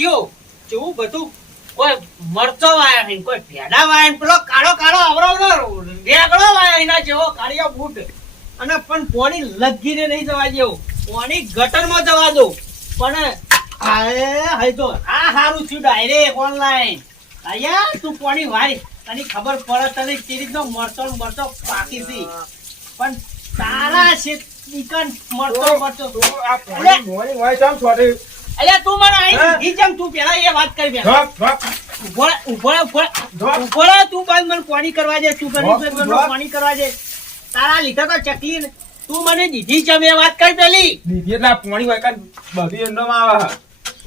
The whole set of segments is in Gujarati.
કાઢ્યો જેવું બધું કોઈ મરચો વાયા નહીં કોઈ ભેડા વાયા પેલો કાળો કાળો આવરો રેગડો વાયા એના જેવો કાળિયો બૂટ અને પણ પોણી લગીને નહીં જવા દેવું પોણી ગટરમાં જવા દો પણ આ તો આ હારું થયું ડાયરેક્ટ ઓનલાઈન આયા તું પોણી વાય તને ખબર પડે તને કે રીતનો મરચો પાકી છે પણ તારા છે નીકન મરચો આ પાણી મોરી હોય ચામ છોડે અલ્યા તું મને આઈ જેમ તું પેલા એ વાત કરી બે ઉભો તું બંધ મને પાણી કરવા દે તું પાણી કરવા દે તારા લીધા તો ચકલી તું મને દીધી છે મેં વાત કરી પેલી દીધી એટલે પાણી હોય કાન બધી એંડોમાં આવે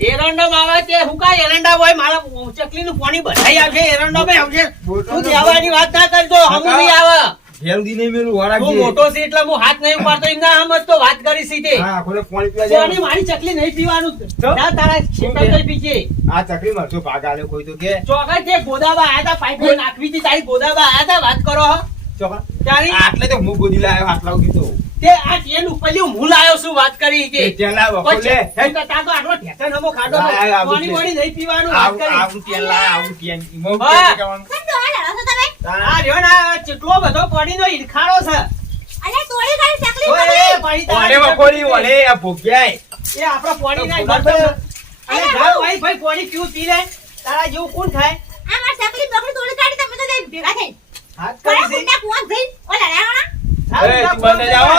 એરંડોમાં આવે તે હું કાંઈ એરંડા હોય મારા ચકલીનું પાણી બધાઈ આવશે એરંડોમાં આવશે તું દેવાની વાત ના કરજો હમું નહીં આવે ઘેરદી નહીં મેલું વરાક તું મોટો છે એટલે હું હાથ નહીં ઉપાડતો એમ ના સમજ તો વાત કરી સીધે હા કોને પાણી પીવા જાય મારી ચકલી નહીં પીવાનું ના તારા ખેતર કઈ પીજે આ ચકલી મરચો ભાગ આલે કોઈ તો કે ચોકા તે ગોદાબા આયા તા પાઇપ નાખવી હતી તારી ગોદાબા આયા તા વાત કરો ચોકા તારી આટલે તો હું ગોદી લાયો આટલા કીધો તે આ તેલ ઉપલ્યું હું લાયો છું વાત કરી કે તેલા વકોલે તા તો આટલો ઢેકણ નમો ખાડો પાણી નહીં પીવાનું વાત કરી આવું તેલા આવું તેલ મો કે કહેવાનું આ રહ્યો ના ચટલો બધો પાણીનો ઈડખાડો છે અરે તોડી કાઢી ચકલી ઓરે પાણી ઓરે વકોલી ઓલે આ ભોગ્યાય એ આપણો પાણી ના ભરતો અરે જાવ ભાઈ પાણી પીવું પી લે તારા જેવું કોણ થાય આ માર ચકલી બકડી તોડી કાઢી તમે તો ભેગા થઈ હાથ કરે કરી કુંડા કુવા થઈ ઓલા લેવાના એ તું બંધ જાવ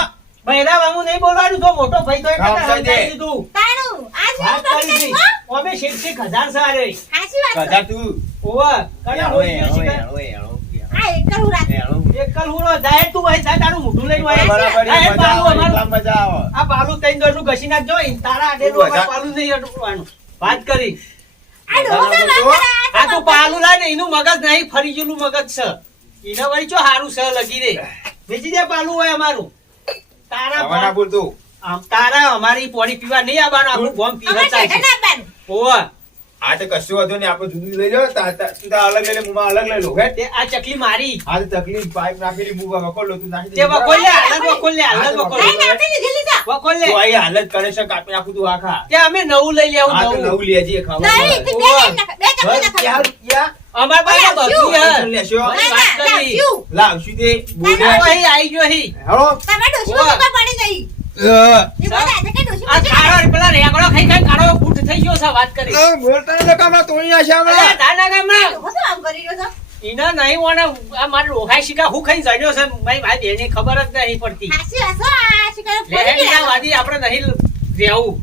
બહેરા વામુ નહીં બોલવાનું તો મોટો ભાઈ તો કામ એકતા કરી દે. સમજાવી દીધું તાણું આ વાત શું કરી કરી દી ઓમે શિક્ષક હજાર સારે હાચી વાત છે કજા તું ઓવા કડા એળો હોય એળો શિક્ષક એળો એળો આ એકલું રાખ એળો એકલ હુરો જાય તું ભાઈ જાય તારું મોઢું લઈને વાય બરાબર જાય મજા પાલું આવે અમારું. એટલા મજા આવે આ પાલું તઈ દોડનું ઘસી નાખજો ઈ તારા આડેનું અમારું પાલું નહીં અટકવાનું વાત કરી આ ડોસા વાંગરા આ તું પાલું લાય ને એનું મગજ નહીં ફરી ગયેલું મગજ છે એને વળી ચો હારું છે લગી દે વેચી દે પાલું હોય અમારું તારા આવવાના બોલ તું તારા અમારી પોણી પીવા નહીં આવવાનું આપણું ગોમ પીવા અમાર ચાલશે ના બાનું ઓવા આ તો કશું વાંધો નહીં આપણે જુદું લઈ લો તું તો અલગ લઈ લે મુમાં અલગ લઈ લો હે તે આ ચકલી મારી આ તો તકલીફ પાઇપ નાખેલી મુવા વકોલ લો તું નાખી તે વકોલ લે હાલત વકોલ લે હાલત વકોલ નહીં નાખી દીધી જા વકોલ લે તું આઈ હાલત કનેક્શન કાપી નાખું તું આખા તે અમે નવું લઈ લેવું આ તો નવું નવું લેજે ખાવા નહીં તે બે નહીં નાખ બે ચકલી બસ નાખ યાર યા અમાર પાસે બધું હે લેશો વાત કરી. લાવશું તે બોલે આ અહીં આવી ગયો અહીં હેલો તમે ડોસી ઓવા. ઉપર પડી ગઈ એ બધા આજે કે ડોસી આ કાળો પેલા રેગડો ખાઈ ખાઈ કાળો બૂટ થઈ ગયો છે વાત કરી બોલતા ને કામાં તોડી નાખ્યા અરે દાના ગામમાં ડોસા આમ કરી રહ્યો છો ઈના નહીં ઓને આ મારે રોહાઈ શીખા હું ખાઈ જાણ્યો છે મારી ભાઈ બેની ખબર જ નહીં પડતી હાચી વાત છે આ શિકાર લેહેડીના વાદી આપણે નહીં રહેવું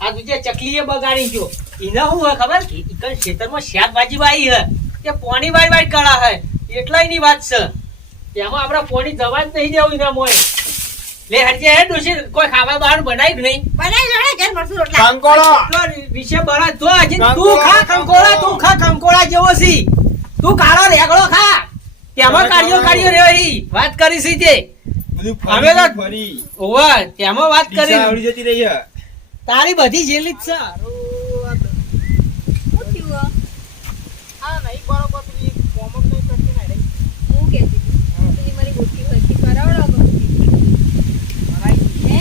આ દુજે ચકલીએ બગાડી ગયો ઈના હું હે ખબર કે ઈકન ખેતરમાં શાકભાજી વાઈ હે તે પોણી વાઈ કળા હે એટલાય ની વાત છે તેમાં આપણે પોણી જવા જ નહીં દેવું ઈના મોય લે હરજે હે ડોશી કોઈ ખાવા બહાર બનાવી નહીં બનાઈ જોડે ઘર મરસું રોટલા કંકોળો વિશે બરા તો હજી તું ખા કંકોળા જેવો છી તું કાળો રેગડો ખા તેમાં કાઢ્યો રહ્યો ઈ વાત કરી છે તે બધું હવે તો ફરી ઓવા તેમાં વાત કરી આવડી જતી રહી હે તારી બધી જેલી જ છે શું થયું આ નહીં બરોબર પેલી કોમન નહીં કરતી ને હું કહેતી હતી પેલી મારી ગોઠી હતી કરાવડો હે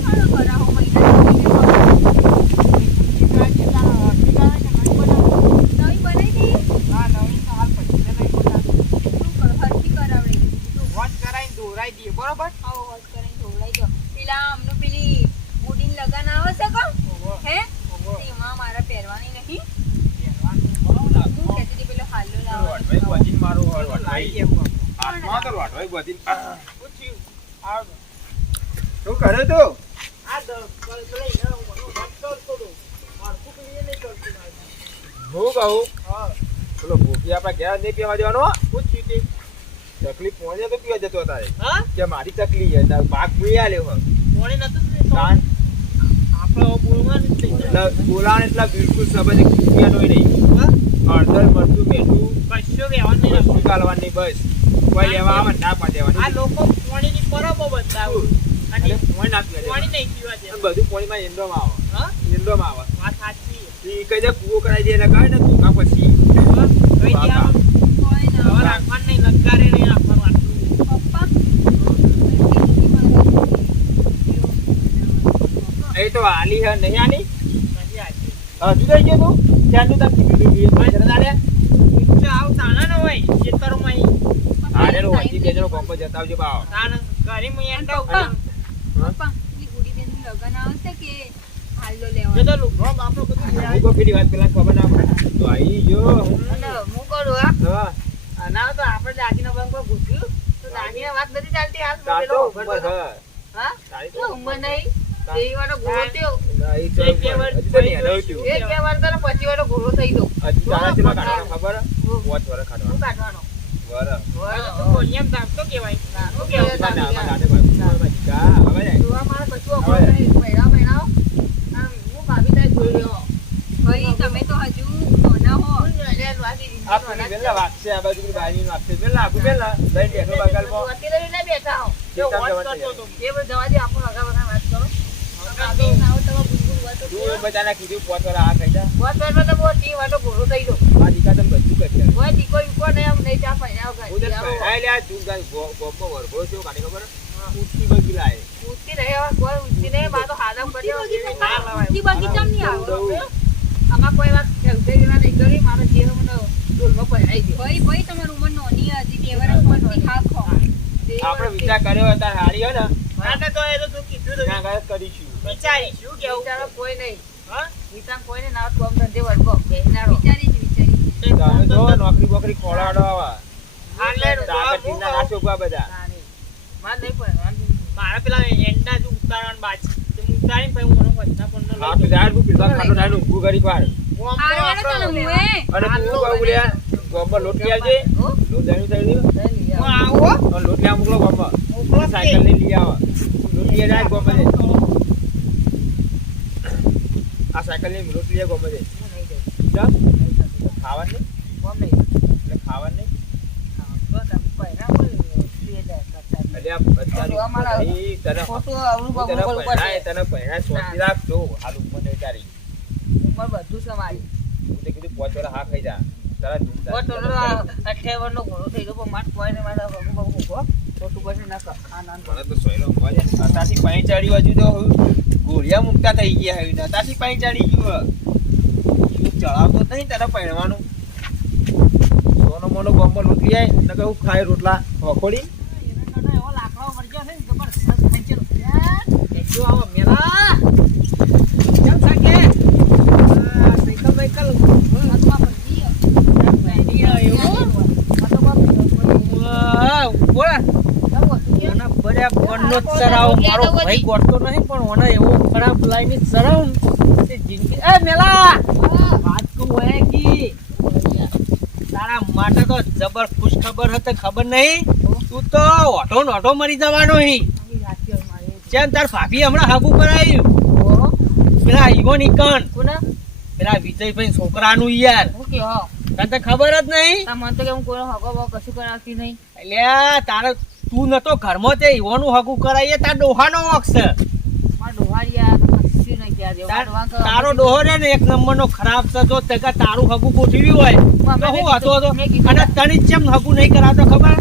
હાલો કરાવો મહિના નવી બનાવી દઈએ હરખી કરાવડી બરોબર આવો હોશ કરીને ધોવડાઈ દો પેલા અમને પેલી બુડીન લગાન આવે છે કો હે એમાં મારા પહેરવાની નહીં હું કહેતી હતી પેલો હાલો ભાઈ લાવો બધી મારો હાથમાં તો વાટવાઈ બધી શું કરે તું હું કહું પેલો ભૂખી આપડા ઘેર નહીં પીવા દેવાનો તકલીફ પહોંચે તો પીવા જતો તારે કે મારી તકલીફ છે ભાગ મુઈ આલ્યો હો કાન એટલે બોલાણ એટલા બિલકુલ સંબંધ પીવાનો નહીં હળદર મરચું મેઠું કશું કાલવાનું નહીં બસ કોઈ લેવા આવે ને ના પા દેવાનું અને પોણી ના પીવા દેવાનું બધું પોણીમાં એંડોમાં આવે એંડોમાં આવે ઈ કઈ દે કૂવો કરાવી દે એટલે કાઢ ને ધોકા પછી પપ્પા એ તો આલી હે નહીં આની હજુ થઈ ગયો તું ત્યાંનું તમે કીધું હતું એ ભાઈ જરા દાડે ઊંચા આવ તાણા ન હોય ખેતરમાં ઈ. આરે રો વચ્ચે બે જણો કોમ્બો જતા આવજો બાવ તાણા ઘરે મુઈ એંડા પપ્પા ઉપર પપ્પા પેલી ગુડી બેન લગન આવશે કે હાલો લેવા જો તો લુગડો બાપરો બધું લઈ હું કો પેલી વાત પેલા ખબર ના પડે તો આઈ ગયો અને હું કરું હા હા આના તો આપણે દાદીના બંગ પર પૂછ્યું તો દાદીને વાત નથી ચાલતી હાલ તાર તો પેલો ઉંમર છે હા તારી તો ઉંમર નહીં દેવાનો ગોળો થયો નહીં તો હજી તો નહીં હલો છું એક બે વાર તો પછી વાળો ગોળો થઈ ગયો હજી તારા ચેલા કાઢવાનો ખબર પોત વર કાઢવાનો શું કાઢવાનો વર તો કોલિયમ દાંતો કહેવાય નાનું શું કહેવાય? કહેવાય. ના દાદે ભાઈ કા હવે જાય જોવા મારે કશું અભાવ નહીં. મહિના મહિના આમ હું ભાભી તારી જોઈ રહ્યો. ભાઈ તમે તો હજુ નાના હો. આ પેલી વેલા વાગશે આ બાજુ બાયની વાગશે વેલા આગુ વેલા લઈ બેઠો બગલ પર અત્યારે લઈને બેઠા હો. જો વોટ કરતો તો એ બધું જવા દે, આપણો હગા વગા વાત કરો. ભાભી ના હોય તો બુલબુલ વાતો તું કરો. બધાના કીધું પોત વર આ ખાઈ જા વાત વાતમાં તો બહુ ટી વાતો ગોળો થઈ ગયો. આ દીકા તને બધું કરી કોઈ દીકો વીકો નહીં, આમ નહીં ચા પૈણા વગર. હું તને આય લે આ તું ગાય ગોપો વરગો છે કાઢી ખબર ઉઠી બગી લાય ઉઠતી નહીં હવે, કોઈ ઉઠતી નહીં. બા તો હાલમ કરી ઉઠતી બગીચા નહીં આવે. આમાં કોઈ વાત ખેલતેરીમાં નહીં કરી. મારો જીવ મને ડોલમાં પહેરાઈ ગયો. ભાઈ તમારી ઉંમર નાની હજી 2 વર્ષ મસ્તી ખાખો. આપણે વિચાર કર્યો હતા હારી હે ને આને તો એ તો તું કીધું તો ત્યાં ગાય કરીશું વિચારી શું કેવું વિચારો કોઈ નહીં. હા વિચાર કોઈ નહીં. ના તો આમ ધંધે વર્ગો બેહનારો. વિચારી તમે તો નોકરી બોકરી ખોલાડો આવા હાલે તાકતીના ના છોકરા બધા માર નહીં પણ મારા પેલા એંડા જ ઉતારવાનું બાકી તે હું ઉતારીને પછી હું મને વચના પણ હા તો યાર તું પીવા ખાટો નાનું ઊભું કરી પાડ આરે તો તને મુએ અને તું કહું લે ગોબર લોટ લઈ આવજે લોટ દેણું થઈ ગયું હું આવો અને લોટ લઈ આવ મોકલો ગોબર મોકલો સાયકલ લઈ લઈ આવ લોટ લઈ જાય ગોબર દે આ સાયકલ લઈ લોટ લઈ ગોબર દે જા ખાવાનું નહીં એટલે ખાવાનું નહીં અરે આ બધા તને તને પહેરાય સોચી રાખજો હાલ ઉપર નહીં તારી બધું સમારી હું તે કીધું પોચ વાળા હા ખાઈ જા તારા ધૂમ 58 નો ઘોડો થઈ ગયો પણ માર કોઈ ને મારા બગુ બગુ ઉભો ખોટું પછી ના ખાના મને તો સોયલો મજા તાથી પાણી ચાડી બાજુ તો ગોળિયા મુકતા થઈ ગયા હવે તાથી પાણી ચાડી ગયું ચડાવતો નહીં તારા પહેરવાનું સોનો મોનો ગોમ્બો લૂટી જાય ને કહું ખાય રોટલા વખોડી એવો લાકડો મરજો છે ને જબરદસ્ત ખાઈ ચલો જો આવો મેલા કેમ થાકે સાયકલ બાઈકલ હાથમાં પડી બેની આવ્યો વાહ બોલા મને બડ્યા બનનો સરાવ મારો ભાઈ ગોઠતો નહીં પણ મને એવો ખરાબ લાઈને સરાવ તે જિંદગી એ મેલા વાત કહું હે કી તારા માટે તો જબર ખુશ ખબર હતી ખબર નહીં તું તો ઓઢો નોઢો મરી જવાનો હી ચેન તાર ભાભી હમણાં હાગુ કરાયું પેલા ઈવો નીકણ કોના પેલા વિજયભાઈ છોકરાનું યાર હું કે હો તને ખબર જ નહીં તા મન તો કે હું કોઈ હગો બગો કશું કરાવતી નહીં એટલે તારે તું નતો ઘરમાં તે ઈવોનું હાગુ કરાઈએ તાર ડોહાનો વોક્સ માર ડોહારિયા તો કશું નહીં ક્યાં દેવા તારો ડોહો રે ને એક નંબરનો ખરાબ છે જો તે તારું હગુ ગોઠવ્યું હોય તો હું હતો અને તને કેમ હગુ નહીં કરાવતો ખબર